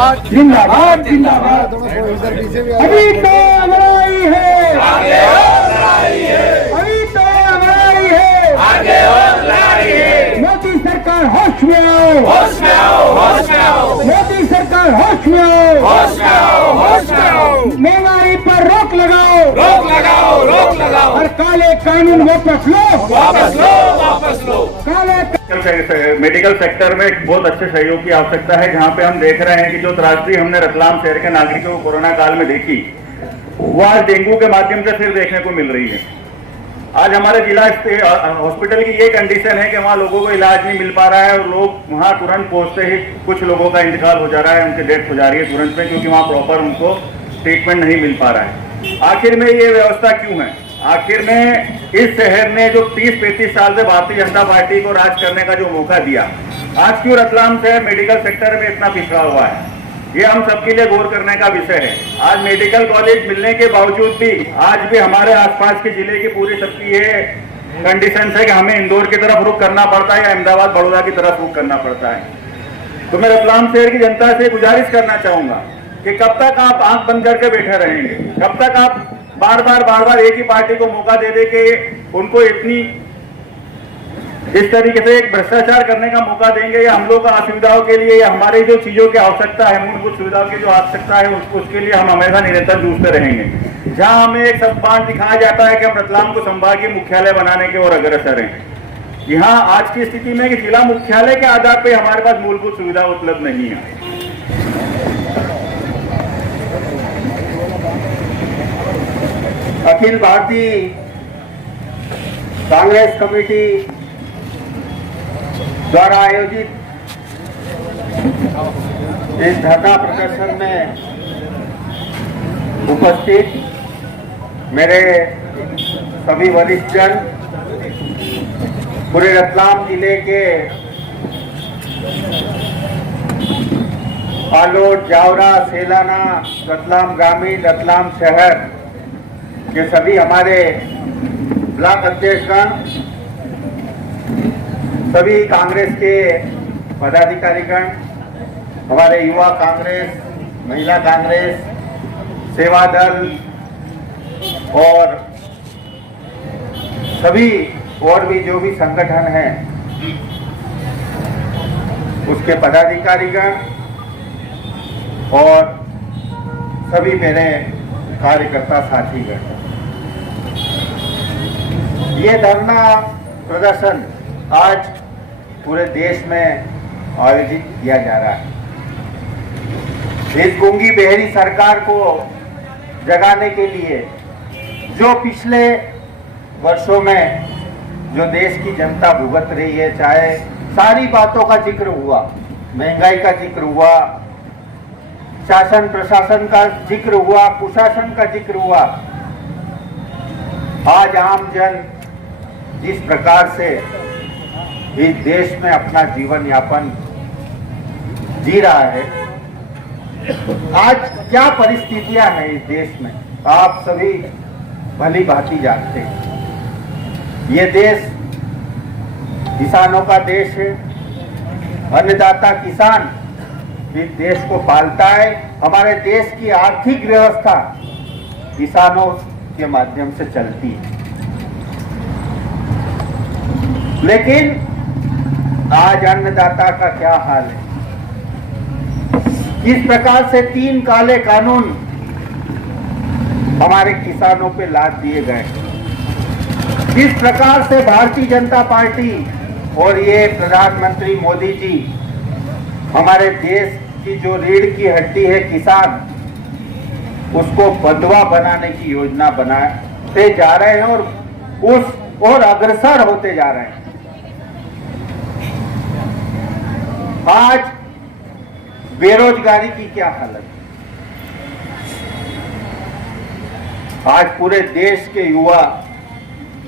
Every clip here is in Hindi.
जिंदाबाद जिंदाबाद। अभी तो लड़ाई है, अभी तो लड़ाई है, मोदी सरकार होश में आओ, मोदी सरकार होश में आओ, महंगाई पर रोक लगाओ, और काले कानून वापस लो। मेडिकल सेक्टर में एक बहुत अच्छे सहयोग की आवश्यकता है, जहां पे हम देख रहे हैं कि जो त्रासदी हमने रतलाम शहर के नागरिकों को कोरोना काल में देखी, वो आज डेंगू के माध्यम से फिर देखने को मिल रही है। आज हमारे जिला हॉस्पिटल की ये कंडीशन है कि वहाँ लोगों को इलाज नहीं मिल पा रहा है, और लोग वहाँ तुरंत पहुंचते ही कुछ लोगों का इंतकाल हो जा रहा है, उनकी डेथ हो जा रही है तुरंत में, क्योंकि वहाँ प्रॉपर उनको ट्रीटमेंट नहीं मिल पा रहा है। आखिर में ये व्यवस्था क्यों है? आखिर में इस शहर ने जो 30-35 साल से भारतीय जनता पार्टी को राज करने का जो मौका दिया, आज क्यों रतलाम शहर मेडिकल सेक्टर में इतना पिछड़ा हुआ है, ये हम सबके लिए गौर करने का विषय है। आज मेडिकल कॉलेज मिलने के बावजूद भी आज भी हमारे आसपास के जिले की पूरी सबकी ये कंडीशन है कि हमें इंदौर की तरफ रुख करना पड़ता है या अहमदाबाद बड़ौदा की तरफ रुख करना पड़ता है। तो मैं रतलाम शहर की जनता से गुजारिश करना चाहूंगा कि कब तक आप आंख बंद करके बैठे रहेंगे, कब तक आप बार बार एक ही पार्टी को मौका दे दे के उनको इस तरीके से एक भ्रष्टाचार करने का मौका देंगे, या हम लोग असुविधाओं के लिए या हमारे जो चीजों की आवश्यकता है, मूलभूत सुविधाओं की जो आवश्यकता है उसके लिए हम हमेशा निरंतर जूझते रहेंगे। जहां हमें एक सम्मान दिखाया जाता है कि हम रतलाम को संभागीय मुख्यालय बनाने की ओर अग्रसर हैं, यहाँ आज की स्थिति में कि जिला मुख्यालय के आधार पर हमारे पास मूलभूत सुविधा उपलब्ध नहीं है। अखिल भारतीय कांग्रेस कमेटी द्वारा आयोजित इस धरना प्रदर्शन में उपस्थित मेरे सभी वरिष्ठ जन, पूरे रतलाम जिले के आलोट, जावरा, सेलाना, रतलाम ग्रामीण, रतलाम शहर के सभी हमारे ब्लॉक अध्यक्षगण, सभी कांग्रेस के पदाधिकारीगण, हमारे युवा कांग्रेस, महिला कांग्रेस, सेवा दल और सभी और भी जो भी संगठन हैं उसके पदाधिकारीगण और सभी मेरे कार्यकर्ता साथीगण, ये धरना प्रदर्शन आज पूरे देश में आयोजित किया जा रहा है। इस गूंगी बहरी सरकार को जगाने के लिए जो पिछले वर्षों में जो देश की जनता भुगत रही है, चाहे सारी बातों का जिक्र हुआ, महंगाई का जिक्र हुआ, शासन प्रशासन का जिक्र हुआ, कुशासन का जिक्र हुआ, आज आम जन जिस प्रकार से इस देश में अपना जीवन यापन जी रहा है, आज क्या परिस्थितियां हैं इस देश में, आप सभी भली भांति जानते हैं। ये देश किसानों का देश है, अन्नदाता किसान इस देश को पालता है। हमारे देश की आर्थिक व्यवस्था किसानों के माध्यम से चलती है, लेकिन आज अन्नदाता का क्या हाल है, किस प्रकार से 3 काले कानून हमारे किसानों पे लाद दिए गए, किस प्रकार से भारतीय जनता पार्टी और ये प्रधानमंत्री मोदी जी हमारे देश की जो रीढ़ की हड्डी है किसान, उसको बंधुआ बनाने की योजना बनाते जा रहे हैं और उस और अग्रसर होते जा रहे हैं। आज बेरोजगारी की क्या हालत है, आज पूरे देश के युवा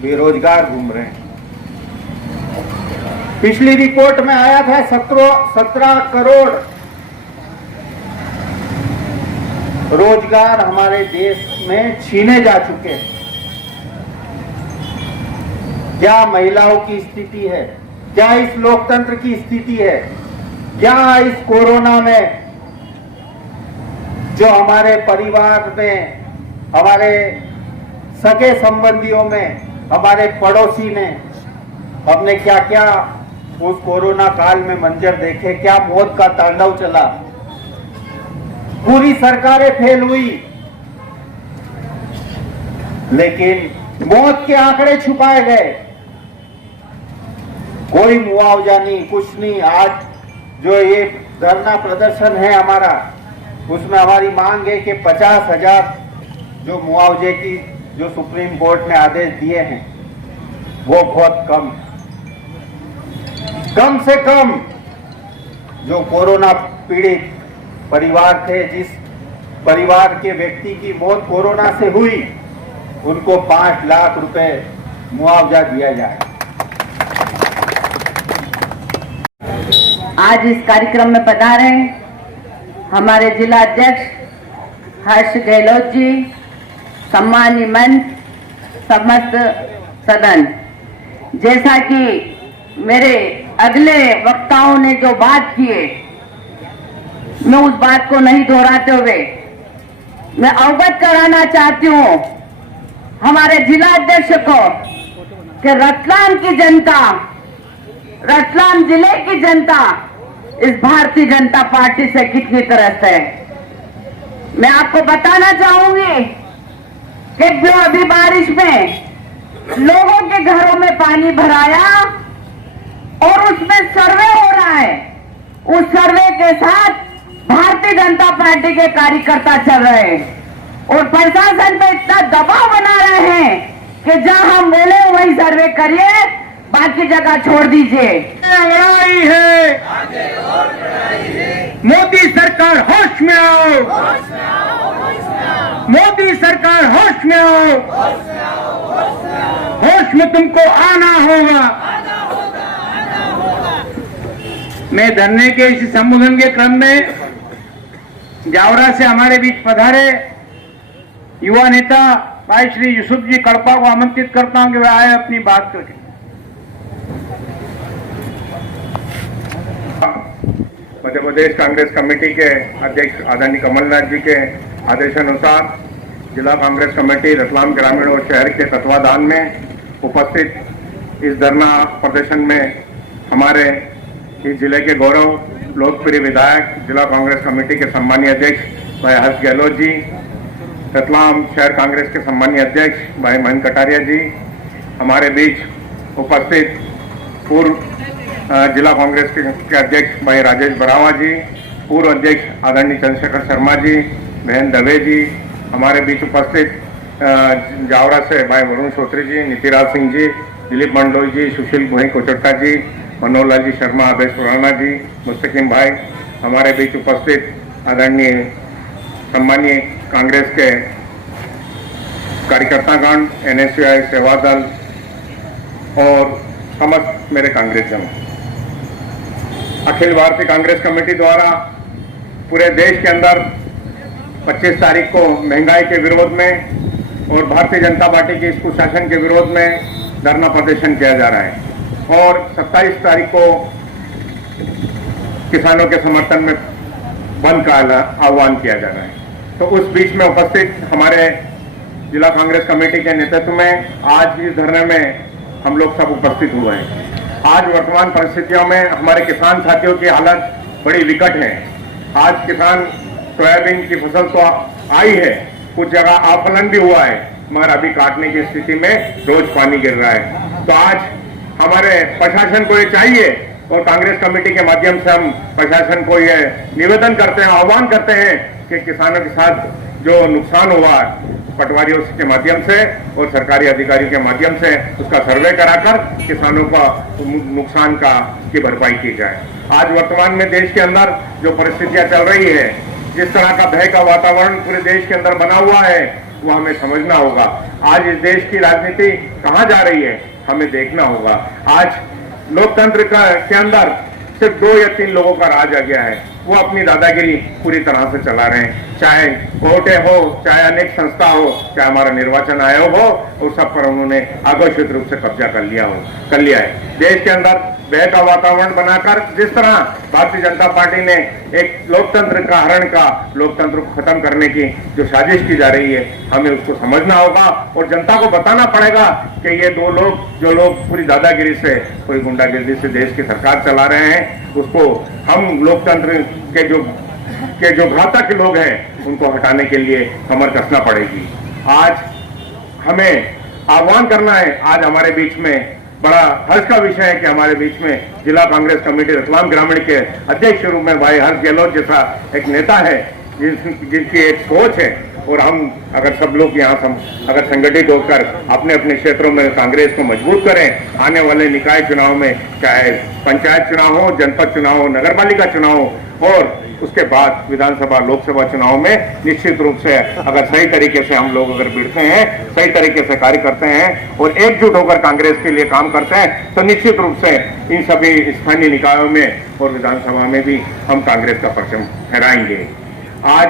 बेरोजगार घूम रहे हैं। पिछली रिपोर्ट में आया था 17 करोड़ रोजगार हमारे देश में छीने जा चुके हैं। क्या महिलाओं की स्थिति है, क्या इस लोकतंत्र की स्थिति है, क्या इस कोरोना में जो हमारे परिवार में, हमारे सगे संबंधियों में, हमारे पड़ोसी ने, हमने क्या क्या उस कोरोना काल में मंजर देखे, क्या मौत का तांडव चला। पूरी सरकारें फेल हुई, लेकिन मौत के आंकड़े छुपाए गए। कोई मुआवजा नहीं, कुछ नहीं। आज जो ये धरना प्रदर्शन है हमारा, उसमें हमारी मांग है कि 50,000 जो मुआवजे की जो सुप्रीम कोर्ट ने आदेश दिए हैं वो बहुत कम से कम जो कोरोना पीड़ित परिवार थे, जिस परिवार के व्यक्ति की मौत कोरोना से हुई, उनको 5 लाख रुपए मुआवजा दिया जाए। आज इस कार्यक्रम में पधारे हमारे जिला अध्यक्ष हर्ष गहलोत जी, सम्मानीय मंच, समस्त सदन। जैसा कि मेरे अगले वक्ताओं ने जो बात की है, मैं उस बात को नहीं दोहराते हुए मैं अवगत कराना चाहती हूँ हमारे जिला अध्यक्ष को कि रतलाम की जनता, रतलाम जिले की जनता इस भारतीय जनता पार्टी से कितनी तरह है। मैं आपको बताना चाहूंगी कि जो अभी बारिश में लोगों के घरों में पानी भराया और उसमें सर्वे हो रहा है, उस सर्वे के साथ भारतीय जनता पार्टी के कार्यकर्ता चल रहे हैं और प्रशासन पे इतना दबाव बना रहे हैं कि जहां हम बोले वहीं सर्वे करिए, बाकी जगह छोड़ दीजिए। लड़ाई है, मोदी सरकार होश में आओ, मोदी सरकार होश में आओ, होश में तुमको आना होगा। मैं धरने के इस संबोधन के क्रम में जावरा से हमारे बीच पधारे युवा नेता भाई श्री यूसुफ जी कड़पा को आमंत्रित करता हूं कि वे आए अपनी बात करके। मध्य प्रदेश कांग्रेस कमेटी के अध्यक्ष आदरणीय कमलनाथ जी के आदेशानुसार जिला कांग्रेस कमेटी रतलाम ग्रामीण और शहर के तत्वाधान में उपस्थित इस धरना प्रदर्शन में हमारे इस जिले के गौरव लोकप्रिय विधायक, जिला कांग्रेस कमेटी के सम्मानीय अध्यक्ष भाई हर्ष गहलोत जी, रतलाम शहर कांग्रेस के सम्मानीय अध्यक्ष भाई महेंद्र कटारिया जी, हमारे बीच उपस्थित पूर्व जिला कांग्रेस के अध्यक्ष भाई राजेश बरावा जी, पूर्व अध्यक्ष आदरणीय चंद्रशेखर शर्मा जी, बहन दवे जी, हमारे बीच उपस्थित जावरा से भाई वरुण श्रोत्री जी, नीतिराज सिंह जी, दिलीप मंडोई जी, सुशील भाई कोचटका जी, मनोहर लाल जी शर्मा, आदेश खुराना जी, मुस्तकीम भाई, हमारे बीच उपस्थित आदरणीय सम्मानीय कांग्रेस के कार्यकर्तागण, NSUI सेवा दल और समस्त मेरे कांग्रेस जन। अखिल भारतीय कांग्रेस कमेटी द्वारा पूरे देश के अंदर 25 तारीख को महंगाई के विरोध में और भारतीय जनता पार्टी के इस कुशासन के विरोध में धरना प्रदर्शन किया जा रहा है और 27 तारीख को किसानों के समर्थन में बंद का आह्वान किया जा रहा है। तो उस बीच में उपस्थित हमारे जिला कांग्रेस कमेटी के नेतृत्व में आज इस धरने में हम लोग सब उपस्थित हुए हैं। आज वर्तमान परिस्थितियों में हमारे किसान साथियों की हालत बड़ी विकट है। आज किसान सोयाबीन की फसल तो आई है, कुछ जगह आफलन भी हुआ है, मगर अभी काटने की स्थिति में रोज पानी गिर रहा है। तो आज हमारे प्रशासन को ये चाहिए और कांग्रेस कमेटी के माध्यम से हम प्रशासन को ये निवेदन करते हैं, आह्वान करते हैं कि किसानों के साथ जो नुकसान हुआ पटवारियों के माध्यम से और सरकारी अधिकारियों के माध्यम से उसका सर्वे कराकर किसानों का नुकसान की भरपाई की जाए। आज वर्तमान में देश के अंदर जो परिस्थितियां चल रही है, जिस तरह का भय का वातावरण पूरे देश के अंदर बना हुआ है, वो हमें समझना होगा। आज इस देश की राजनीति कहाँ जा रही है, हमें देखना होगा। आज लोकतंत्र के अंदर सिर्फ 2 या 3 लोगों का राज आ गया है, वो अपनी दादागिरी पूरी तरह से चला रहे हैं। चाहे कोर्टें हो, चाहे अनेक संस्था हो, चाहे हमारा निर्वाचन आयोग हो, उस सब पर उन्होंने अघोषित रूप से कब्जा कर लिया है। देश के अंदर भय का वातावरण बनाकर जिस तरह भारतीय जनता पार्टी ने एक लोकतंत्र का हरण का लोकतंत्र को खत्म करने की जो साजिश की जा रही है, हमें उसको समझना होगा और जनता को बताना पड़ेगा कि ये दो लोग जो लोग पूरी दादागिरी से पूरी गुंडागिरी से देश की सरकार चला रहे हैं, उसको हम लोकतंत्र के जो घातक लोग हैं उनको हटाने के लिए कमर कसना पड़ेगी। आज हमें आह्वान करना है, आज हमारे बीच में बड़ा हर्ष का विषय है कि हमारे बीच में जिला कांग्रेस कमेटी रतलाम ग्रामीण के अध्यक्ष के रूप में भाई हर्ष गहलोत जैसा एक नेता है जिनकी एक सोच है, और हम अगर सब लोग यहाँ अगर संगठित होकर अपने अपने क्षेत्रों में कांग्रेस को मजबूत करें, आने वाले निकाय चुनाव में चाहे पंचायत चुनाव हो, जनपद चुनाव हो, नगर पालिका चुनाव हो और उसके बाद विधानसभा लोकसभा चुनाव में निश्चित रूप से अगर सही तरीके से हम लोग अगर भिड़ते हैं, सही तरीके से कार्य करते हैं और एकजुट होकर कांग्रेस के लिए काम करते हैं, तो निश्चित रूप से इन सभी स्थानीय निकायों में और विधानसभा में भी हम कांग्रेस का परचम फहराएंगे। आज